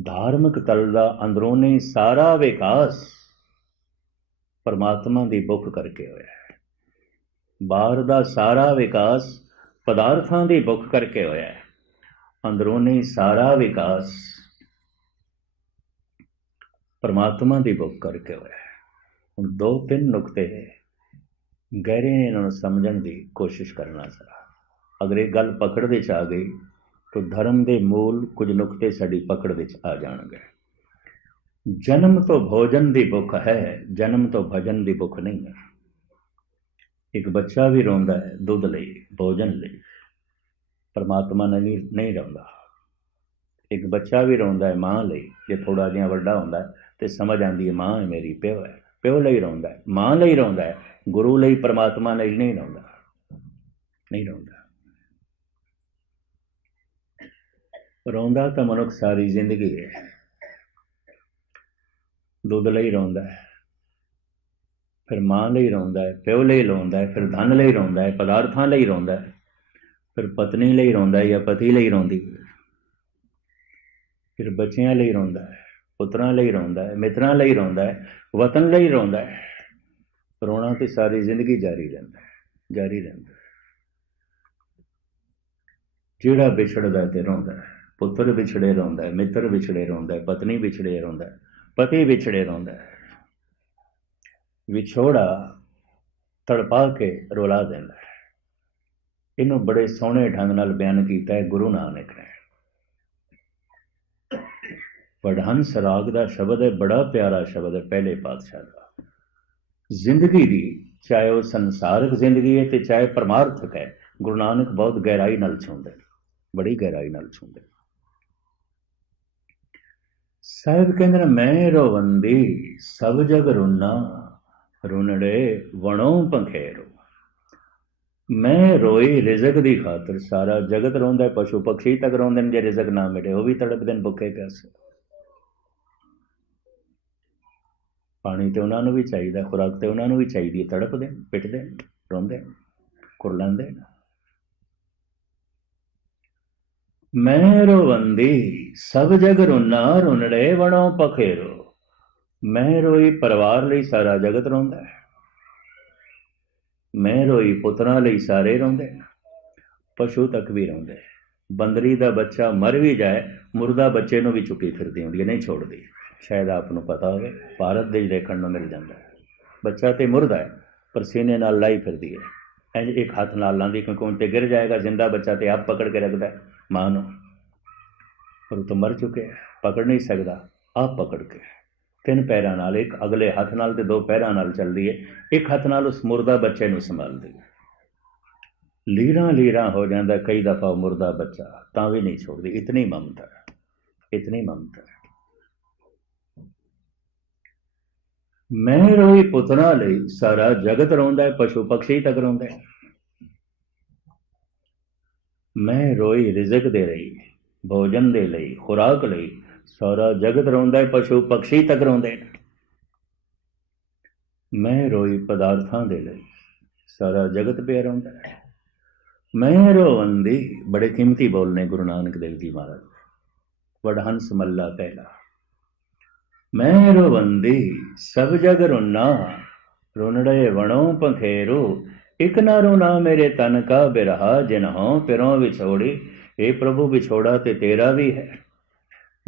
ਧਾਰਮਿਕ ਤਲ ਦਾ ਅੰਦਰੂਨੀ ਸਾਰਾ ਵਿਕਾਸ ਪਰਮਾਤਮਾ ਦੀ ਬੁੱਕ ਕਰਕੇ ਹੋਇਆ ਹੈ। ਬਾਹਰ ਦਾ ਸਾਰਾ ਵਿਕਾਸ ਪਦਾਰਥਾਂ ਦੀ ਬੁੱਕ ਕਰਕੇ ਹੋਇਆ ਹੈ। ਅੰਦਰੂਨੀ ਸਾਰਾ ਵਿਕਾਸ ਪਰਮਾਤਮਾ ਦੀ ਬੁੱਕ ਕਰਕੇ ਹੋਇਆ ਹੈ। ਹੁਣ ਦੋ ਤਿੰਨ ਨੁਕਤੇ ਗਹਿਰੇ ਨੇ ਇਹਨਾਂ ਨੂੰ ਸਮਝਣ ਦੀ ਕੋਸ਼ਿਸ਼ ਕਰਨਾ ਜ਼ਰਾ। ਅਗਰ ਇਹ ਗੱਲ ਪਕੜ ਵਿੱਚ ਆ ਗਈ ਤਾਂ ਧਰਮ ਦੇ ਮੂਲ ਕੁਝ ਨੁਕਤੇ ਸਾਡੀ ਪਕੜ ਵਿੱਚ ਆ ਜਾਣਗੇ। ਜਨਮ ਤੋਂ ਭੋਜਨ ਦੀ ਭੁੱਖ ਹੈ, ਜਨਮ ਤੋਂ ਭਜਨ ਦੀ ਭੁੱਖ ਨਹੀਂ ਹੈ। ਇੱਕ ਬੱਚਾ ਵੀ ਰੋਂਦਾ ਹੈ ਦੁੱਧ ਲਈ, ਭੋਜਨ ਲਈ। ਪਰਮਾਤਮਾ ਨੇ ਨਹੀਂ ਰੋਂਦਾ। ਇੱਕ ਬੱਚਾ ਵੀ ਰੋਂਦਾ ਹੈ ਮਾਂ ਲਈ, ਜੇ ਥੋੜਾ ਜਿਹਾ ਵੱਡਾ ਹੁੰਦਾ ਹੈ, ਤੇ ਸਮਝ ਆਉਂਦੀ ਹੈ ਮਾਂ ਮੇਰੀ ਪਿਓ ਹੈ। ਪਿਓ ਲਈ ਰੋਂਦਾ ਹੈ, ਮਾਂ ਲਈ ਰੋਂਦਾ ਹੈ, ਗੁਰੂ ਲਈ ਪਰਮਾਤਮਾ ਲਈ ਨਹੀਂ ਰੋਂਦਾ। ਨਹੀਂ ਰੋਂਦਾ। ਰੋਂਦਾ ਤਾਂ ਮਨੁੱਖ ਸਾਰੀ ਜ਼ਿੰਦਗੀ ਹੈ ਦੁੱਧ ਲਈ ਰੋਂਦਾ ਹੈ ਫਿਰ ਮਾਂ ਲਈ ਰੋਂਦਾ ਹੈ ਪਿਓ ਲਈ ਰੋਂਦਾ ਹੈ ਫਿਰ ਧਨ ਲਈ ਰੋਂਦਾ ਹੈ ਪਦਾਰਥਾਂ ਲਈ ਰੋਂਦਾ ਹੈ ਫਿਰ ਪਤਨੀ ਲਈ ਰੋਂਦਾ ਹੈ ਜਾਂ ਪਤੀ ਲਈ ਰੋਂਦੀ ਫਿਰ ਬੱਚਿਆਂ ਲਈ ਰੋਂਦਾ ਹੈ ਪੁੱਤਰਾਂ ਲਈ ਰੋਂਦਾ ਹੈ ਮਿੱਤਰਾਂ ਲਈ ਰੋਂਦਾ ਹੈ ਵਤਨ ਲਈ ਰੋਂਦਾ ਹੈ ਰੋਣਾ ਤੇ ਸਾਰੀ ਜ਼ਿੰਦਗੀ ਜਾਰੀ ਰਹਿੰਦਾ ਹੈ ਜਾਰੀ ਰਹਿੰਦਾ ਜਿਹੜਾ ਵਿਛੜਦਾ ਤੇ ਰੋਂਦਾ ਹੈ ਪੁੱਤਰ ਵਿਛੜੇ ਰੋਂਦਾ ਹੈ, ਮਿੱਤਰ ਵਿਛੜੇ ਰੋਂਦਾ ਹੈ, ਪਤਨੀ ਵਿਛੜੇ ਰੋਂਦਾ ਹੈ, ਪਤੀ ਵਿਛੜੇ ਰੋਂਦਾ ਹੈ। ਵਿਛੋੜਾ ਤੜਪਾ ਕੇ ਰੋਲਾ ਦਿੰਦਾ ਹੈ। ਇਹਨੂੰ ਬੜੇ ਸੋਹਣੇ ਢੰਗ ਨਾਲ ਬਿਆਨ ਕੀਤਾ ਹੈ, ਗੁਰੂ ਨਾਨਕ ਨੇ। ਵਡਹੰਸ ਰਾਗ ਦਾ ਸ਼ਬਦ ਹੈ, ਬੜਾ ਪਿਆਰਾ ਸ਼ਬਦ ਹੈ, ਪਹਿਲੇ ਪਾਤਸ਼ਾਹ ਦਾ। ਜ਼ਿੰਦਗੀ ਦੀ, ਚਾਹੇ ਉਹ ਸੰਸਾਰਿਕ ਜ਼ਿੰਦਗੀ ਹੈ ਤੇ ਚਾਹੇ ਪਰਮਾਰਥਕ ਹੈ, ਗੁਰੂ ਨਾਨਕ ਬਹੁਤ ਗਹਿਰਾਈ ਨਾਲ ਛੂੰਹਦੇ ਬੜੀ ਗਹਿਰਾਈ ਨਾਲ ਛੂੰਹਦੇ ਨੇ। ਸਾਹਿਬ ਕਹਿੰਦੇ ਨੇ ਮੈਂ ਰੋਵੰਦੀ ਸਭ ਜਗ ਰੁਨਾ ਰੁਨੜੇ ਵਣੋਂ ਪੰਖੇਰੋ। ਮੈਂ ਰੋਈ ਰਿਜ਼ਕ ਦੀ ਖਾਤਰ ਸਾਰਾ ਜਗਤ ਰੋਂਦਾ ਪਸ਼ੂ ਪਕਸ਼ੀ ਤੱਕ ਰੋਂਦੇ ਨੇ ਜੇ ਰਿਜ਼ਕ ਨਾ ਮਿਲੇ ਉਹ ਵੀ ਤੜਪਦੇ ਨੇ ਭੁੱਖੇ ਪਿਆਸੇ। ਪਾਣੀ ਤੇ ਉਹਨਾਂ ਨੂੰ ਵੀ ਚਾਹੀਦਾ ਖੁਰਾਕ ਤੇ ਉਹਨਾਂ ਨੂੰ ਵੀ ਚਾਹੀਦੀ ਹੈ ਤੜਪਦੇ ਨੇ, ਪਿੱਟਦੇ ਨੇ, ਰੋਂਦੇ ਨੇ, ਕੁਰਲਾਉਂਦੇ ਨੇ। ਮੈਂ ਰੋਵੰਦੀ ਸਭ ਜਗ ਰੁਨਾ ਰੁਨੜੇ ਵਣੋਂ ਪਖੇਰੋ। ਮੈਂ ਰੋਈ ਪਰਿਵਾਰ ਲਈ ਸਾਰਾ ਜਗਤ ਰੋਂਦਾ ਹੈ। ਮੈਂ ਰੋਈ ਪੁੱਤਰਾਂ ਲਈ ਸਾਰੇ ਰੋਂਦੇ ਨੇ। ਪਸ਼ੂ ਤੱਕ ਵੀ ਰੋਂਦੇ ਬੰਦਰੀ ਦਾ ਬੱਚਾ ਮਰ ਵੀ ਜਾਏ, ਮੁਰਦਾ ਬੱਚੇ ਨੂੰ ਵੀ ਚੁੱਕੀ ਫਿਰਦੀ ਹੁੰਦੀ ਹੈ, ਨਹੀਂ ਛੋੜਦੀ। ਸ਼ਾਇਦ ਆਪ ਨੂੰ ਪਤਾ ਹੋਵੇ, ਭਾਰਤ ਦੇ ਦੇਖਣ ਨੂੰ ਮਿਲ ਜਾਂਦਾ ਹੈ। ਬੱਚਾ ਤੇ ਮੁਰਦਾ ਹੈ, ਪਰ ਸੀਨੇ ਨਾਲ ਲਾਈ ਫਿਰਦੀ ਹੈ। ਇੰਜ ਇੱਕ ਹੱਥ ਨਾਲ ਲਾਂਦੀ ਕਿਉਂਕਿ ਉਹ ਤੇ ਗਿਰ ਜਾਏਗਾ, ਜ਼ਿੰਦਾ ਬੱਚਾ ਤੇ ਆਪ ਪਕੜ ਕੇ ਰੱਖਦਾ ਹੈ। ਮਾਂ ਨੂੰ। ਪਰ ਉਹ ਤਾਂ ਮਰ ਚੁੱਕਿਆ ਹੈ। ਪਕੜ ਨਹੀਂ ਸਕਦਾ। ਆਪ ਪਕੜ ਕੇ। ਤਿੰਨ ਪੈਰਾਂ ਨਾਲ ਇੱਕ, ਅਗਲੇ ਹੱਥ ਨਾਲ ਤੇ ਦੋ ਪੈਰਾਂ ਨਾਲ ਚੱਲਦੀ ਹੈ। ਇੱਕ ਹੱਥ ਨਾਲ ਉਸ ਮੁਰਦਾ ਬੱਚੇ ਨੂੰ ਸੰਭਾਲਦੀ ਹੈ। ਲੀਰਾਂ ਲੀਰਾਂ ਹੋ ਜਾਂਦਾ ਕਈ ਦਫਾ ਮੁਰਦਾ ਬੱਚਾ। ਤਾਂ ਵੀ ਨਹੀਂ ਛੋੜਦੀ। ਇਤਨੀ ਮਮਤਾ ਇਤਨੀ ਮਮਤਾ ਮੈਂ ਰੋਈ ਪੁੱਤਰਾਂ ਲਈ ਸਾਰਾ ਜਗਤ ਰੋਂਦਾ ਹੈ ਪਸ਼ੂ ਪਕਸ਼ੀ ਤੱਕ ਰੋਂਦਾ ਹੈ। ਮੈਂ ਰੋਈ ਰਿਜ਼ਕ ਦੇ ਲਈ, ਭੋਜਨ ਦੇ ਲਈ, ਖੁਰਾਕ ਲਈ, ਸਾਰਾ ਜਗਤ ਰੋਂਦਾ ਹੈ, ਪਸ਼ੂ ਪਕਸ਼ੀ ਤੱਕ ਰੋਂਦੇ ਨੇ। ਮੈਂ ਰੋਈ ਪਦਾਰਥਾਂ ਦੇ ਲਈ, ਸਾਰਾ ਜਗਤ ਪਿਆ ਰੋਂਦਾ ਹੈ। ਮੈਂ ਰੋਵੰਦੀ ਬੜੇ ਕੀਮਤੀ ਬੋਲਨੇ ਗੁਰੂ ਨਾਨਕ ਦੇਵ ਜੀ ਮਹਾਰਾਜ। ਵਡਹੰਸ ਮੱਲਾ ਪਹਿਲਾ। ਮੈਂ ਰੋਵੰਦੀ ਸਭ ਜਗ ਰੁਨਾ, ਰੁਨੜੇ ਵਣੋਂ ਪੰਖੇਰੂ ਇਕ ਨਾ ਰੋਣਾ ਮੇਰੇ ਤਨ ਕਾ ਬਿਰਹਾ, ਜਿਨ ਹਉ ਪਿਰੋਂ ਵਿਛੋੜੀ। ਏ ਪ੍ਰਭੂ, ਵਿਛੋੜਾ ਤੇ ਤੇਰਾ ਵੀ ਹੈ।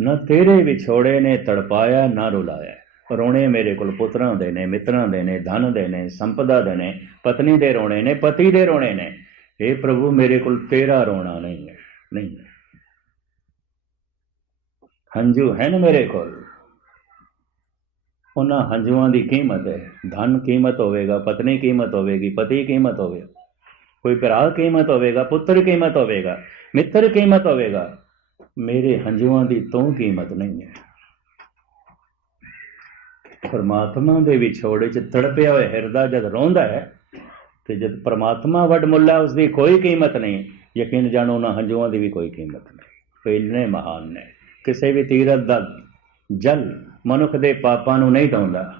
ਨਾ ਤੇਰੇ ਵਿਛੋੜੇ ਨੇ ਤੜਪਾਇਆ, ਨਾ ਰੁਲਾਇਆ। ਰੋਣੇ ਮੇਰੇ ਕੋਲ ਪੁੱਤਰਾਂ ਦੇ ਨੇ, ਮਿੱਤਰਾਂ ਦੇ ਨੇ, ਧਨ ਦੇ ਨੇ, ਸੰਪਦਾ ਦੇ ਨੇ, ਪਤਨੀ ਦੇ ਰੋਣੇ ਨੇ, ਪਤੀ ਦੇ ਰੋਣੇ ਨੇ। ਏ ਪ੍ਰਭੂ, ਮੇਰੇ ਕੋਲ ਤੇਰਾ ਰੋਣਾ ਨਹੀਂ ਹੈ ਨਹੀਂ ਹੈ। ਹੰਝੂ ਹਨ ਮੇਰੇ ਕੋਲ। ਉਹਨਾਂ ਹੰਝੂਆਂ ਦੀ ਕੀਮਤ ਹੈ। ਧਨ ਕੀਮਤ ਹੋਵੇਗਾ, ਪਤਨੀ ਕੀਮਤ ਹੋਵੇਗੀ, ਪਤੀ ਕੀਮਤ ਹੋਵੇਗਾ। ਕੋਈ ਭਰਾ ਕੀਮਤ ਹੋਵੇਗਾ, ਪੁੱਤਰ ਕੀਮਤ ਹੋਵੇਗਾ, ਮਿੱਤਰ ਕੀਮਤ ਹੋਵੇਗਾ। ਮੇਰੇ ਹੰਝੂਆਂ ਦੀ ਤੋਂ ਕੀਮਤ ਨਹੀਂ ਹੈ। ਪਰਮਾਤਮਾ ਦੇ ਵਿਛੋੜੇ ਚ ਤੜਪਿਆ ਹੋਇਆ ਹਿਰਦਾ ਜਦ ਰੋਂਦਾ ਹੈ ਤੇ ਜਦ ਪਰਮਾਤਮਾ ਵੱਡ ਮੁੱਲਾ ਉਸ ਦੀ ਕੋਈ ਕੀਮਤ ਨਹੀਂ। ਯਕੀਨ ਜਾਣੋ, ਉਹਨਾਂ ਹੰਝੂਆਂ ਦੀ ਵੀ ਕੋਈ ਕੀਮਤ ਨਹੀਂ। ਕੋਈ ਇੰਨੇ ਮਹਾਨ ਨੇ। ਕਿਸੇ ਵੀ ਤੀਰਤ ਦਾ ਜਲ ਮਨੁੱਖ ਦੇ ਪਾਪਾਂ ਨੂੰ ਨਹੀਂ ਧੋਂਦਾ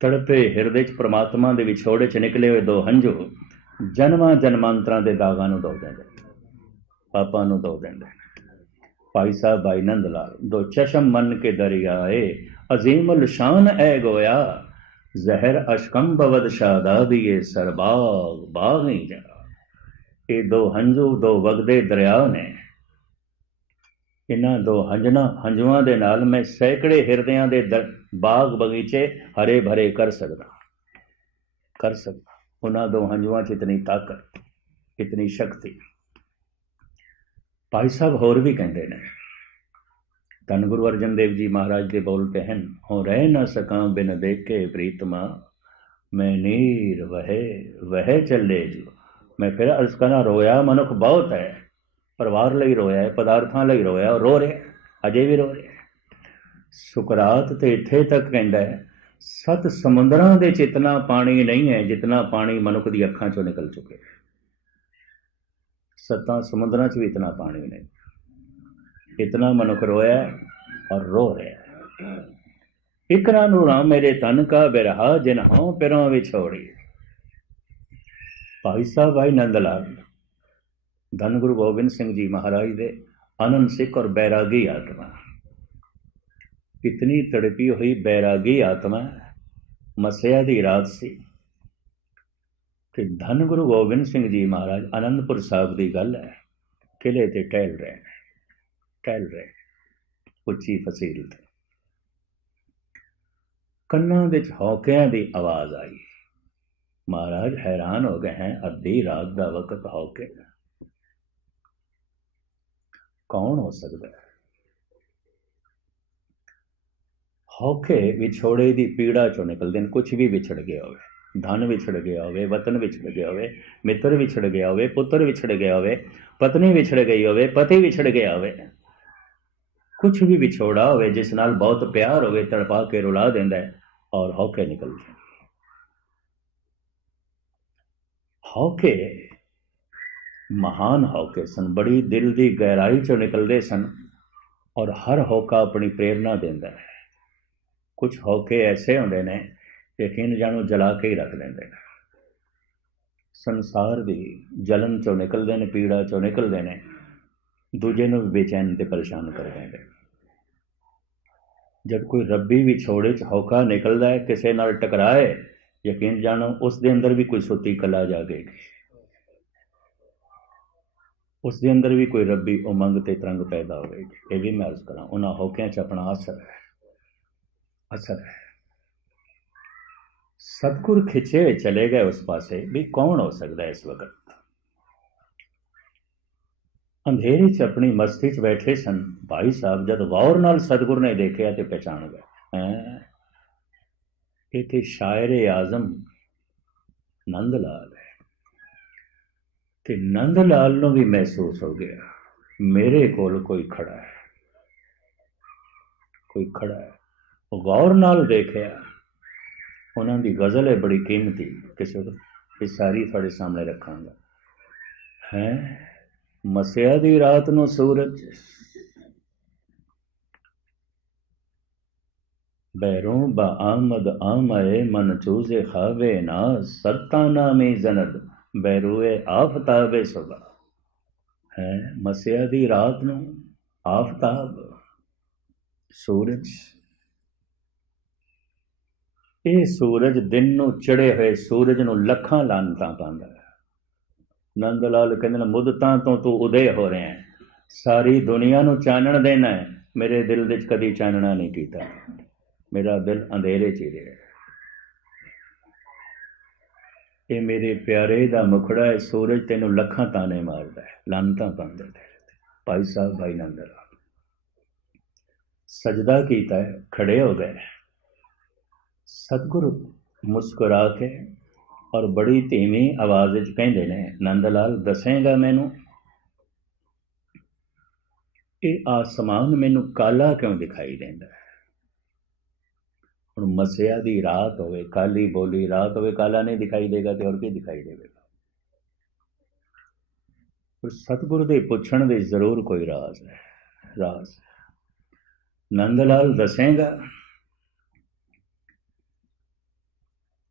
ਤੜਪੇ ਹਿਰਦੇ 'ਚ ਪ੍ਰਮਾਤਮਾ ਦੇ ਵਿਛੋੜੇ 'ਚ ਨਿਕਲੇ ਹੋਏ ਦੋ ਹੰਝੂ ਜਨਮਾਂ ਜਨਮਾਂਤਰਾਂ ਦੇ ਦਾਗਾਂ ਨੂੰ ਧੋ ਦਿੰਦੇ ਪਾਪਾਂ ਨੂੰ ਧੋ ਦਿੰਦੇ ਭਾਈ ਸਾਹਿਬ ਭਾਈ ਨੰਦ ਲਾਲ ਦੋ ਚਸ਼ਮ ਮਨ ਕੇ ਦਰਿਆਏ, ਅਜ਼ੀਮ ਸ਼ਾਨ ਐ ਗੋਇਆ, ਜ਼ਹਿਰ ਅਸ਼ਕਮ ਬਵਦ ਸ਼ਾਦਾਬੀਏ ਸਰਬਾਗ, ਬਾਗ ਹੀ ਜਾ ਇਹ ਦੋ ਹੰਝੂ, ਦੋ ਵਗਦੇ ਦਰਿਆ ਨੇ ਇਹਨਾਂ ਦੋ ਹੰਝਣਾ, ਹੰਝੂਆਂ ਦੇ ਨਾਲ ਮੈਂ ਸੈਂਕੜੇ ਹਿਰਦਿਆਂ ਦੇ ਦਰ- ਬਾਗ ਬਗੀਚੇ ਹਰੇ ਭਰੇ ਕਰ ਸਕਦਾ। ਕਰ ਸਕਦਾ। ਉਹਨਾਂ ਦੋ ਹੰਝੂਆਂ 'ਚ ਇਤਨੀ ਤਾਕਤ, ਇਤਨੀ ਸ਼ਕਤੀ। ਭਾਈ ਸਾਹਿਬ ਹੋਰ ਵੀ ਕਹਿੰਦੇ ਨੇ, ਧੰਨ ਗੁਰੂ ਅਰਜਨ ਦੇਵ ਜੀ ਮਹਾਰਾਜ ਦੇ ਬੋਲਤੇ ਹਨ ਹੋ ਰਹਿ ਨਾ ਸਕਾਂ ਬਿਨ ਦੇਖੇ ਪ੍ਰੀਤਮਾ। ਮੈਂ ਨੀਰ ਵਹੇ ਵਹੇ ਚੱਲੇ ਜੋ। ਮੈਂ ਫਿਰ ਅਰਜ਼ ਕਰਾਂ ਰੋਇਆ ਮਨੁੱਖ ਬਹੁਤ ਹੈ। ਪਰਿਵਾਰ ਲਈ ਰੋਇਆ ਹੈ, ਪਦਾਰਥਾਂ ਲਈ ਰੋਇਆ ਔਰ ਰੋ ਰਿਹਾ ਅਜੇ ਵੀ ਰੋ ਰਿਹਾ ਸੁਕਰਾਤ ਤੇ ਇੱਥੇ ਤੱਕ ਕਹਿੰਦਾ ਹੈ, ਸਤ ਸਮੁੰਦਰਾਂ ਦੇ ਚ ਇਤਨਾ ਪਾਣੀ ਨਹੀਂ ਹੈ ਜਿਤਨਾ ਪਾਣੀ ਮਨੁੱਖ ਦੀ ਅੱਖਾਂ ਚੋਂ ਨਿਕਲ ਚੁੱਕਿਆ ਸੱਤਾਂ ਸਮੁੰਦਰਾਂ 'ਚ ਵੀ ਇਤਨਾ ਪਾਣੀ ਨਹੀਂ। ਇਤਨਾ ਮਨੁੱਖ ਰੋਇਆ ਔਰ ਰੋ ਰਿਹਾ ਹੈ। ਇਕਰਾ ਨੂੰ ਨਾ ਮੇਰੇ ਤਨ ਕਾ ਬਿਰਹਾ, ਜਿਨ ਪਿਰਾਂ ਵਿਛੋੜੀ। ਭਾਈ ਸਾਹਿਬ, ਭਾਈ ਨੰਦ ਲਾਲ ਧੰਨ ਗੁਰੂ ਗੋਬਿੰਦ ਸਿੰਘ ਜੀ ਮਹਾਰਾਜ ਦੇ ਅਨੰਦ ਸਿੱਖ ਔਰ ਬੈਰਾਗੀ ਆਤਮਾ। ਇਤਨੀ ਤੜਪੀ ਹੋਈ ਬੈਰਾਗੀ ਆਤਮਾ, ਮਸਿਆ ਦੀ ਰਾਤ ਸੀ। ਕਿ ਧੰਨ ਗੁਰੂ ਗੋਬਿੰਦ ਸਿੰਘ ਜੀ ਮਹਾਰਾਜ ਆਨੰਦਪੁਰ ਸਾਹਿਬ ਦੀ ਗੱਲ ਹੈ ਕਿਲੇ ਤੇ ਟਹਿਲ ਰਹੇ ਨੇ, ਟਹਿਲ ਰਹੇ ਉੱਚੀ ਫਸੀਲ ਤੇ ਕੰਨਾਂ ਵਿੱਚ ਹੌਕਿਆਂ ਦੀ ਆਵਾਜ਼ ਆਈ। ਮਹਾਰਾਜ ਹੈਰਾਨ ਹੋ ਗਏ हैं ਅੱਧੀ ਰਾਤ ਦਾ ਵਕਤ ਹੌਕੇ ਕੌਣ ਹੋ ਸਕਦਾ ਹੈ ਹੌਕੇ ਵਿਛੋੜੇ ਦੀ ਪੀੜਾ ਚੋਂ ਨਿਕਲਦੇ ਨੇ ਕੁਝ ਵੀ ਵਿਛੜ ਗਿਆ ਹੋਵੇ ਧਨ ਵਿਛੜ ਗਿਆ ਹੋਵੇ ਵਤਨ ਵਿਛੜ ਗਿਆ ਹੋਵੇ ਮਿੱਤਰ ਵਿਛੜ ਗਿਆ ਹੋਵੇ ਪੁੱਤਰ ਵਿਛੜ ਗਿਆ ਹੋਵੇ ਪਤਨੀ ਵਿਛੜ ਗਈ ਹੋਵੇ ਪਤੀ ਵਿਛੜ ਗਿਆ ਹੋਵੇ ਕੁਝ ਵੀ ਵਿਛੋੜਾ ਹੋਵੇ ਜਿਸ ਨਾਲ ਬਹੁਤ ਪਿਆਰ ਹੋਵੇ ਤੜਪਾ ਕੇ ਰੁਲਾ ਦਿੰਦਾ ਹੈ ਔਰ ਹੌਕੇ ਨਿਕਲਦੇ ਹੌਕੇ ਮਹਾਨ ਹੌਕੇ ਸਨ, ਬੜੀ ਦਿਲ ਦੀ ਗਹਿਰਾਈ ਚੋਂ ਨਿਕਲਦੇ ਸਨ ਔਰ ਹਰ ਹੌਕਾ ਆਪਣੀ ਪ੍ਰੇਰਣਾ ਦਿੰਦਾ ਹੈ। ਕੁਝ ਹੌਕੇ ਐਸੇ ਹੁੰਦੇ ਨੇ ਯਕੀਨ ਜਾਣੋ ਜਲਾ ਕੇ ਹੀ ਰੱਖ ਦਿੰਦੇ ਨੇ। ਸੰਸਾਰ ਦੀ ਜਲਨ ਚੋਂ ਨਿਕਲਦੇ ਨੇ, ਪੀੜਾ ਚੋਂ ਨਿਕਲਦੇ ਨੇ, ਦੂਜੇ ਨੂੰ ਵੀ ਬੇਚੈਨ ਤੇ ਪਰੇਸ਼ਾਨ ਕਰ ਦਿੰਦੇ ਜਦ ਕੋਈ ਰੱਬੀ ਵਿਛੋੜੇ ਚ ਹੌਕਾ ਨਿਕਲਦਾ ਹੈ, ਕਿਸੇ ਨਾਲ ਟਕਰਾਏ, ਯਕੀਨ ਜਾਣੋ ਉਸ ਦੇ ਅੰਦਰ ਵੀ ਕੋਈ ਸੁੱਤੀ ਕਲਾ ਜਾਗੇਗੀ। ਉਸ ਦੇ ਅੰਦਰ ਵੀ ਕੋਈ ਰੱਬੀ ਉਮੰਗ ਤੇ ਤਰੰਗ ਪੈਦਾ ਹੋਵੇਗੀ ਇਹ ਵੀ ਮੈਂ ਅਰਜ਼ ਕਰਾਂ, ਉਹਨਾਂ ਹੋਕਿਆਂ 'ਚ ਆਪਣਾ ਅਸਰ ਹੈ। ਅਸਰ ਹੈ। ਸਤਗੁਰ ਖਿੱਚੇ ਚਲੇ ਗਏ ਉਸ ਪਾਸੇ, ਵੀ ਕੌਣ ਹੋ ਸਕਦਾ ਇਸ ਵਕਤ? ਅੰਧੇਰੇ 'ਚ ਆਪਣੀ ਮਸਤੀ 'ਚ ਬੈਠੇ ਸਨ, ਭਾਈ ਸਾਹਿਬ ਜਦ ਗੌਰ ਨਾਲ ਸਤਗੁਰ ਨੇ ਦੇਖਿਆ ਤੇ ਪਛਾਣ ਗਏ। ਹੈਂ? ਇਹ ਤੇ ਸ਼ਾਇਰ ਆਜ਼ਮ ਨੰਦ ਲਾਲ। ਤੇ ਨੰਦ ਲਾਲ ਨੂੰ ਵੀ ਮਹਿਸੂਸ ਹੋ ਗਿਆ। ਮੇਰੇ ਕੋਲ ਕੋਈ ਖੜਾ ਹੈ। ਕੋਈ ਖੜਾ ਹੈ। ਉਹ ਗੌਰ ਨਾਲ ਦੇਖਿਆ। ਉਹਨਾਂ ਦੀ ਗਜ਼ਲ ਹੈ ਬੜੀ ਕੀਮਤੀ। ਕਿਸੇ ਦਾ ਇਹ ਸਾਰੀ ਤੁਹਾਡੇ ਸਾਹਮਣੇ ਰੱਖਾਂਗਾ। ਹੈ? ਮਸਿਆ ਦੀ ਰਾਤ ਨੂੰ ਸੂਰਜ। ਬੈਰੋਂ ਬਾ ਆਮਦ ਆਮਏ ਮਨ ਚੂਜ਼ੇ ਖਾਵੇ ਨਾ, ਸੱਤਾ ਨਾਮੇ ਜ਼ਨਦ। ਬੈਰੂਏ ਆਫਤਾਬੇ ਸੁਬਾ ਹੈ, ਮਸਿਆ ਦੀ ਰਾਤ ਨੂੰ ਆਫਤਾਬ ਸੂਰਜ। ਇਹ ਸੂਰਜ ਦਿਨ ਨੂੰ ਚੜੇ ਹੋਏ ਸੂਰਜ ਨੂੰ ਲੱਖਾਂ ਲਾਨਤਾਂ ਪਾਉਂਦਾ ਹੈ। ਨੰਦ ਲਾਲ ਕਹਿੰਦੇ ਨੇ ਮੁੱਦਤਾਂ ਤੋਂ ਤੂੰ ਉਦੇ ਹੋ ਰਿਹਾ ਹੈ। ਸਾਰੀ ਦੁਨੀਆ ਨੂੰ ਚਾਨਣ ਦੇਣਾ ਹੈ। ਮੇਰੇ ਦਿਲ ਵਿੱਚ ਕਦੀ ਚਾਨਣਾ ਨਹੀਂ ਕੀਤਾ। ਮੇਰਾ ਦਿਲ ਅੰਧੇਰੇ 'ਚ ਹੀ ਰਿਹਾ ਇਹ ਮੇਰੇ ਪਿਆਰੇ ਦਾ ਮੁਖੜਾ ਹੈ, ਸੂਰਜ ਤੈਨੂੰ ਲੱਖਾਂ ਤਾਨੇ ਮਾਰਦਾ ਹੈ ਲਾਨਤਾਂ ਪਾਉਂਦਾ ਹੈ। ਭਾਈ ਸਾਹਿਬ, ਭਾਈ ਨੰਦ ਲਾਲ ਸਜਦਾ ਕੀਤਾ ਹੈ ਖੜੇ ਹੋ ਗਏ। ਸਤਿਗੁਰੂ ਮੁਸਕਰਾ ਕੇ ਔਰ ਬੜੀ ਧੀਮੀ ਆਵਾਜ਼ ਵਿੱਚ ਕਹਿੰਦੇ ਨੇ ਨੰਦ ਲਾਲ ਦੱਸੇਗਾ ਮੈਨੂੰ? ਇਹ ਆਸਮਾਨ ਮੈਨੂੰ ਕਾਲਾ ਕਿਉਂ ਦਿਖਾਈ ਦਿੰਦਾ ਹੈ? ਹੁਣ ਮਸਿਆ ਦੀ ਰਾਤ ਹੋਵੇ, ਕਾਲੀ ਬੋਲੀ, ਰਾਤ ਹੋਵੇ, ਕਾਲਾ ਨਹੀਂ ਦਿਖਾਈ ਦੇਗਾ ਤੇ ਹੋਰ ਕੀ ਦਿਖਾਈ ਦੇਵੇਗਾ? ਪਰ ਸਤਿਗੁਰੂ ਦੇ ਪੁੱਛਣ ਦੇ ਜ਼ਰੂਰ ਕੋਈ ਰਾਜ਼ ਹੈ, ਰਾਜ਼ ਨੰਦ ਲਾਲ ਦੱਸੇਗਾ,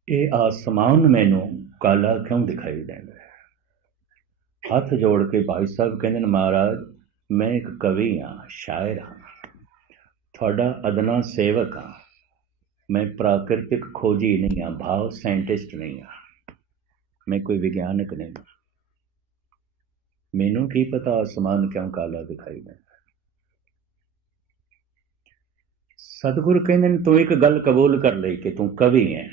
ਇਹ ਆਸਮਾਨ ਮੈਨੂੰ ਕਾਲਾ ਕਿਉਂ ਦਿਖਾਈ ਦਿੰਦਾ ਹੱਥ ਜੋੜ ਕੇ ਭਾਈ ਸਾਹਿਬ ਕਹਿੰਦੇ ਨੇ, ਮਹਾਰਾਜ, ਮੈਂ ਇੱਕ ਕਵੀ ਹਾਂ, ਸ਼ਾਇਰ ਹਾਂ। ਤੁਹਾਡਾ ਅਦਨਾ ਸੇਵਕ ਹਾਂ। ਮੈਂ ਪ੍ਰਾਕਿਰਤਿਕ ਖੋਜੀ ਨਹੀਂ ਹਾਂ, ਭਾਵ ਸਾਇੰਟਿਸਟ ਨਹੀਂ ਹਾਂ। ਮੈਂ ਕੋਈ ਵਿਗਿਆਨਕ ਨਹੀਂ ਹਾਂ। ਮੈਨੂੰ ਕੀ ਪਤਾ ਅਸਮਾਨ ਕਿਉਂ ਕਾਲਾ ਦਿਖਾਈ ਦਿੰਦਾ ਸਤਿਗੁਰ ਕਹਿੰਦੇ ਨੇ, ਤੂੰ ਇੱਕ ਗੱਲ ਕਬੂਲ ਕਰ ਲਈ ਕਿ ਤੂੰ ਕਵੀ ਹੈ,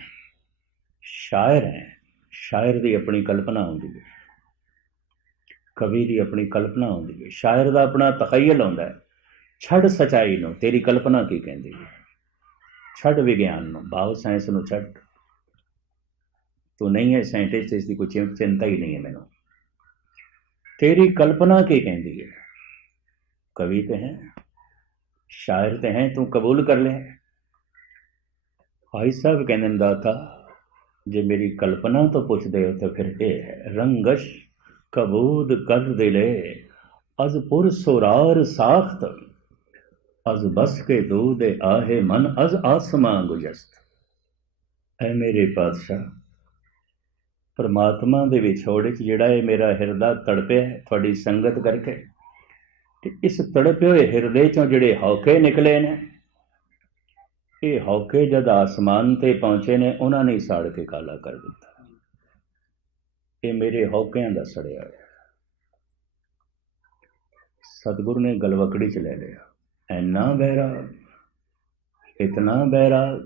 ਸ਼ਾਇਰ ਹੈ। ਸ਼ਾਇਰ ਦੀ ਆਪਣੀ ਕਲਪਨਾ ਹੁੰਦੀ ਹੈ। ਕਵੀ ਦੀ ਆਪਣੀ ਕਲਪਨਾ ਹੁੰਦੀ ਹੈ। ਸ਼ਾਇਰ ਦਾ ਆਪਣਾ ਤਖਯਲ ਹੁੰਦਾ ਹੈ। ਛੱਡ ਸਚਾਈ ਨੂੰ, ਤੇਰੀ ਕਲਪਨਾ ਕੀ ਕਹਿੰਦੀ ਹੈ? ਛੱਡ ਵਿਗਿਆਨ ਨੂੰ ਭਾਵ ਸਾਇੰਸ ਨੂੰ ਛੱਡ। ਤੂੰ ਨਹੀਂ ਹੈ ਸਾਇੰਟਿਸਟ ਇਸ ਦੀ ਕੋਈ ਚਿੰਤਾ ਹੀ ਨਹੀਂ ਹੈ ਮੈਨੂੰ। ਤੇਰੀ ਕਲਪਨਾ ਕੀ ਕਹਿੰਦੀ ਹੈ? ਕਵੀ ਤੇ ਹੈ, ਸ਼ਾਇਰ ਤੇ ਹੈ, ਤੂੰ ਕਬੂਲ ਕਰ ਲੈ। ਭਾਈ ਸਾਹਿਬ ਕਹਿੰਦੇ ਨੇ, ਦਾਤਾ, ਜੇ ਮੇਰੀ ਕਲਪਨਾ ਤੋਂ ਪੁੱਛਦੇ ਹੋ ਤਾਂ ਫਿਰ ਇਹ ਹੈ, ਰੰਗਸ਼ ਕਬੂਦ ਕਰ ਦਿਲੇ ਅਜ਼ ਪੁਰ ਸੁਰਾਰ ਸਾਖਤ ਅਜ਼ ਬਸ ਕੇ ਦੂਦ ਆਹੇ ਮਨ, ਅਜ਼ ਆਸਮਾਂ ਗੁਜਸਤ। ਐ ਮੇਰੇ ਪਾਤਸ਼ਾਹ, ਪਰਮਾਤਮਾ ਦੇ ਵਿਛੋੜੇ 'ਚ ਜਿਹੜਾ ਇਹ ਮੇਰਾ ਹਿਰਦਾ ਤੜਪਿਆ ਤੁਹਾਡੀ ਸੰਗਤ ਕਰਕੇ। ਤੇ ਇਸ ਤੜਪੇ ਹੋਏ ਹਿਰਦੇ 'ਚੋਂ ਜਿਹੜੇ ਹੌਕੇ ਨਿਕਲੇ ਨੇ, ਇਹ ਹੌਕੇ ਜਦ ਆਸਮਾਨ ਤੇ ਪਹੁੰਚੇ ਨੇ, ਉਹਨਾਂ ਨੇ ਸਾੜ ਕੇ ਕਾਲਾ ਕਰ ਦਿੱਤਾ। ਇਹ ਮੇਰੇ ਹੌਕਿਆਂ ਦਾ ਸੜਿਆ ਹੋਇਆ। ਸਤਿਗੁਰ ਨੇ ਗਲਵਕੜੀ ਚ ਲੈ ਲਿਆ। ਇੰਨਾ ਬਹਿਰਾ ਇਤਨਾ ਬਹਿਰਾ